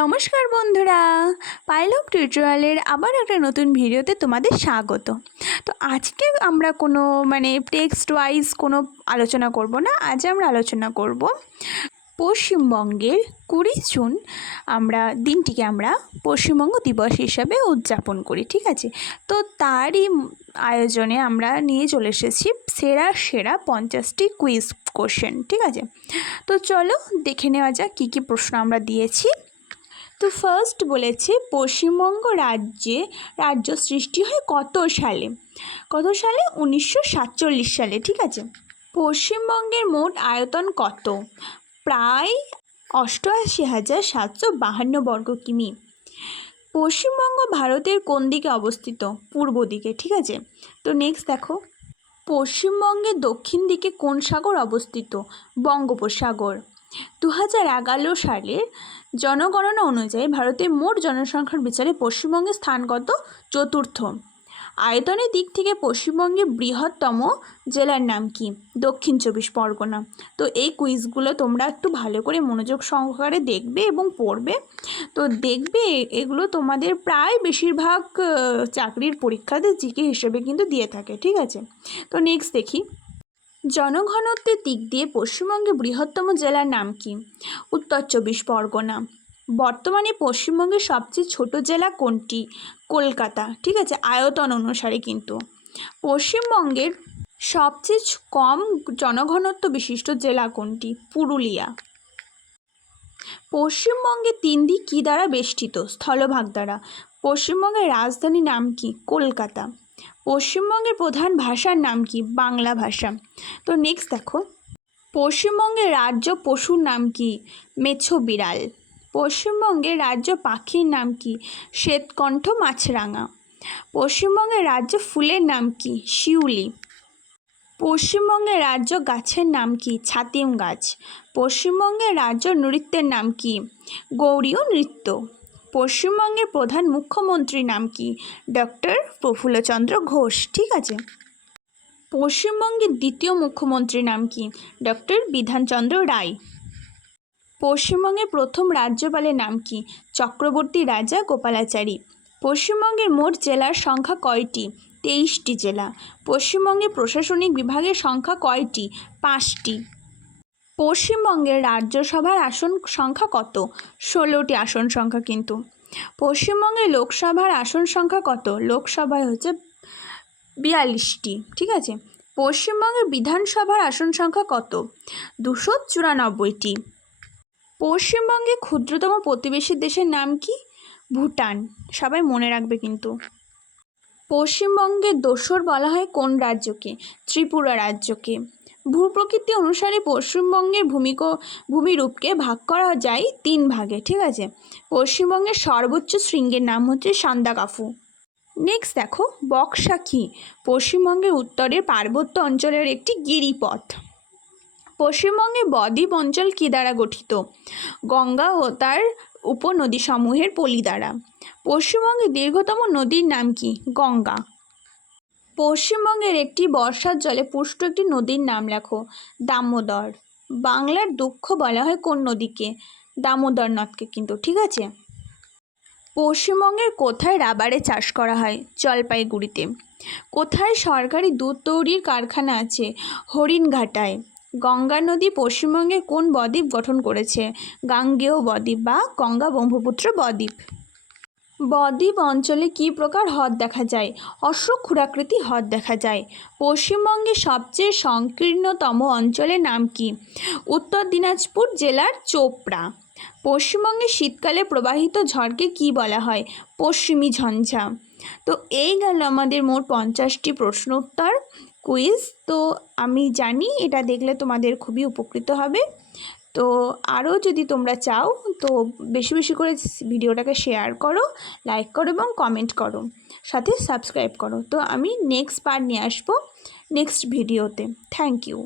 নমস্কার বন্ধুরা, পাইলট টিউটোরিয়ালের আবার একটা নতুন ভিডিওতে তোমাদের স্বাগত। তো আজকে আমরা কোনো টেক্সট ওয়াইজ কোনো আলোচনা করব না। আজ আমরা আলোচনা করব পশ্চিমবঙ্গের 20 জুন দিনটিকে আমরা পশ্চিমবঙ্গ দিবস হিসাবে উদযাপন করি, ঠিক আছে। তো তারই আয়োজনে আমরা নিয়ে চলে এসেছি সেরা 50টি কুইজ কোশ্চেন, ঠিক আছে। তো চলো দেখে নেওয়া যাক কী কী প্রশ্ন আমরা দিয়েছি। তো ফার্স্ট বলেছে পশ্চিমবঙ্গ রাজ্য সৃষ্টি হয় কত সালে? 1947 সালে, ঠিক আছে। পশ্চিমবঙ্গের মোট আয়তন কত? প্রায় 88,752 বর্গ কিমি। পশ্চিমবঙ্গ ভারতের কোন দিকে অবস্থিত? পূর্ব দিকে, ঠিক আছে। তো নেক্সট দেখো, পশ্চিমবঙ্গের দক্ষিণ দিকে কোন সাগর অবস্থিত? বঙ্গোপসাগর। 2011 সালের জনগণনা অনুযায়ী ভারতের মোট জনসংখ্যার বিচারে পশ্চিমবঙ্গের স্থান কত? চতুর্থ। আয়তনের দিক থেকে পশ্চিমবঙ্গের বৃহত্তম জেলার নাম কি? দক্ষিণ 24 পরগনা। তো এই কুইজগুলো তোমরা একটু ভালো করে মনোযোগ সহকারে দেখবে এবং পড়বে। তো দেখবে এগুলো তোমাদের প্রায় বেশিরভাগ চাকরির পরীক্ষাতে জিকে হিসেবে কিন্তু দিয়ে থাকে, ঠিক আছে। তো নেক্সট দেখি, জনঘনত্বের দিক দিয়ে পশ্চিমবঙ্গের বৃহত্তম জেলার নাম কি? উত্তর 24 পরগনা। বর্তমানে পশ্চিমবঙ্গের সবচেয়ে ছোট জেলা কোনটি? কলকাতা, ঠিক আছে, আয়তন অনুসারে কিন্তু। পশ্চিমবঙ্গের সবচেয়ে কম জনঘনত্ব বিশিষ্ট জেলা কোনটি? পুরুলিয়া। পশ্চিমবঙ্গের 3 দিক কী দ্বারা বেষ্টিত? স্থলভাগ দ্বারা। পশ্চিমবঙ্গের রাজধানীর নাম কি? কলকাতা। পশ্চিমবঙ্গের প্রধান ভাষার নাম কি? বাংলা ভাষা। তো নেক্সট দেখো, পশ্চিমবঙ্গের রাজ্য পশুর নাম কি? মেছো বিড়াল। পশ্চিমবঙ্গের রাজ্য পাখির নাম কি? শ্বেতকণ্ঠ মাছরাঙা। পশ্চিমবঙ্গের রাজ্য ফুলের নাম কি? শিউলি। পশ্চিমবঙ্গের রাজ্য গাছের নাম কি? ছাতিম গাছ। পশ্চিমবঙ্গের রাজ্য নৃত্যের নাম কি? গৌড়ীয় নৃত্য। পশ্চিমবঙ্গের প্রধান মুখ্যমন্ত্রীর নাম কি? ডক্টর প্রফুল্লচন্দ্র ঘোষ, ঠিক আছে। পশ্চিমবঙ্গের দ্বিতীয় মুখ্যমন্ত্রীর নাম কি? ডক্টর বিধানচন্দ্র রায়। পশ্চিমবঙ্গের প্রথম রাজ্যপালের নাম কি? চক্রবর্তী রাজা গোপালাচারী। পশ্চিমবঙ্গের মোট জেলার সংখ্যা কয়টি? 23টি জেলা। পশ্চিমবঙ্গের প্রশাসনিক বিভাগের সংখ্যা কয়টি? 5টি। পশ্চিমবঙ্গের রাজ্যসভার আসন সংখ্যা কত? 16টি আসন সংখ্যা কিন্তু। পশ্চিমবঙ্গের লোকসভার আসন সংখ্যা কত? লোকসভায় হচ্ছে 42টি, ঠিক আছে। পশ্চিমবঙ্গের বিধানসভার আসন সংখ্যা কত? 294টি। পশ্চিমবঙ্গের ক্ষুদ্রতম প্রতিবেশী দেশের নাম কি? ভুটান। সবাই মনে রাখবে কিন্তু। পশ্চিমবঙ্গের দোসর বলা হয় কোন রাজ্যকে? ত্রিপুরা রাজ্যকে। ভূপ্রকৃতি অনুসারে পশ্চিমবঙ্গের ভূমিরূপকে ভাগ করা যায় 3 ভাগে, ঠিক আছে। পশ্চিমবঙ্গের সর্বোচ্চ শৃঙ্গের নাম হচ্ছে সান্দাকাফু। নেক্সট দেখো, বক্সা কি? পশ্চিমবঙ্গের উত্তরের পার্বত্য অঞ্চলের একটি গিরিপথ। পশ্চিমবঙ্গের বদ্বীপ অঞ্চল কী দ্বারা গঠিত? গঙ্গা ও তার উপনদীসমূহের পলি দ্বারা। পশ্চিমবঙ্গের দীর্ঘতম নদীর নাম কি? গঙ্গা। পশ্চিমবঙ্গের একটি বর্ষার জলে পুষ্ট একটি নদীর নাম লেখো। দামোদর। বাংলার দুঃখ বলা হয় কোন নদীকে? দামোদর নদকে কিন্তু, ঠিক আছে। পশ্চিমবঙ্গের কোথায় রাবারের চাষ করা হয়? জলপাইগুড়িতে। কোথায় সরকারি দুধ তৈরির কারখানা আছে? হরিণঘাটায়। গঙ্গা নদী পশ্চিমবঙ্গের কোন বদ্বীপ গঠন করেছে? গাঙ্গেয় বদ্বীপ বা গঙ্গা ব্রহ্মপুত্র বদ্বীপ। বদ্বীপ অঞ্চলে কী প্রকার হ্রদ দেখা যায়? অশ্বক্ষুরাকৃতি হ্রদ দেখা যায়। পশ্চিমবঙ্গের সবচেয়ে সংকীর্ণতম অঞ্চলের নাম কি? উত্তর দিনাজপুর জেলার চোপড়া। পশ্চিমবঙ্গের শীতকালে প্রবাহিত ঝড়কে কী বলা হয়? পশ্চিমী ঝঞ্ঝা। তো এই গেল আমাদের মোট 50টি প্রশ্ন উত্তর কুইজ। তো আমি জানি এটা দেখলে তোমাদের খুবই উপকৃত হবে। তো আরও যদি তোমরা চাও তো বেশি বেশি করে ভিডিওটাকে শেয়ার করো, লাইক করো এবং কমেন্ট করো, সাথে সাবস্ক্রাইব করো। তো আমি নেক্সট পার্ট নিয়ে আসবো নেক্সট ভিডিওতে। Thank you.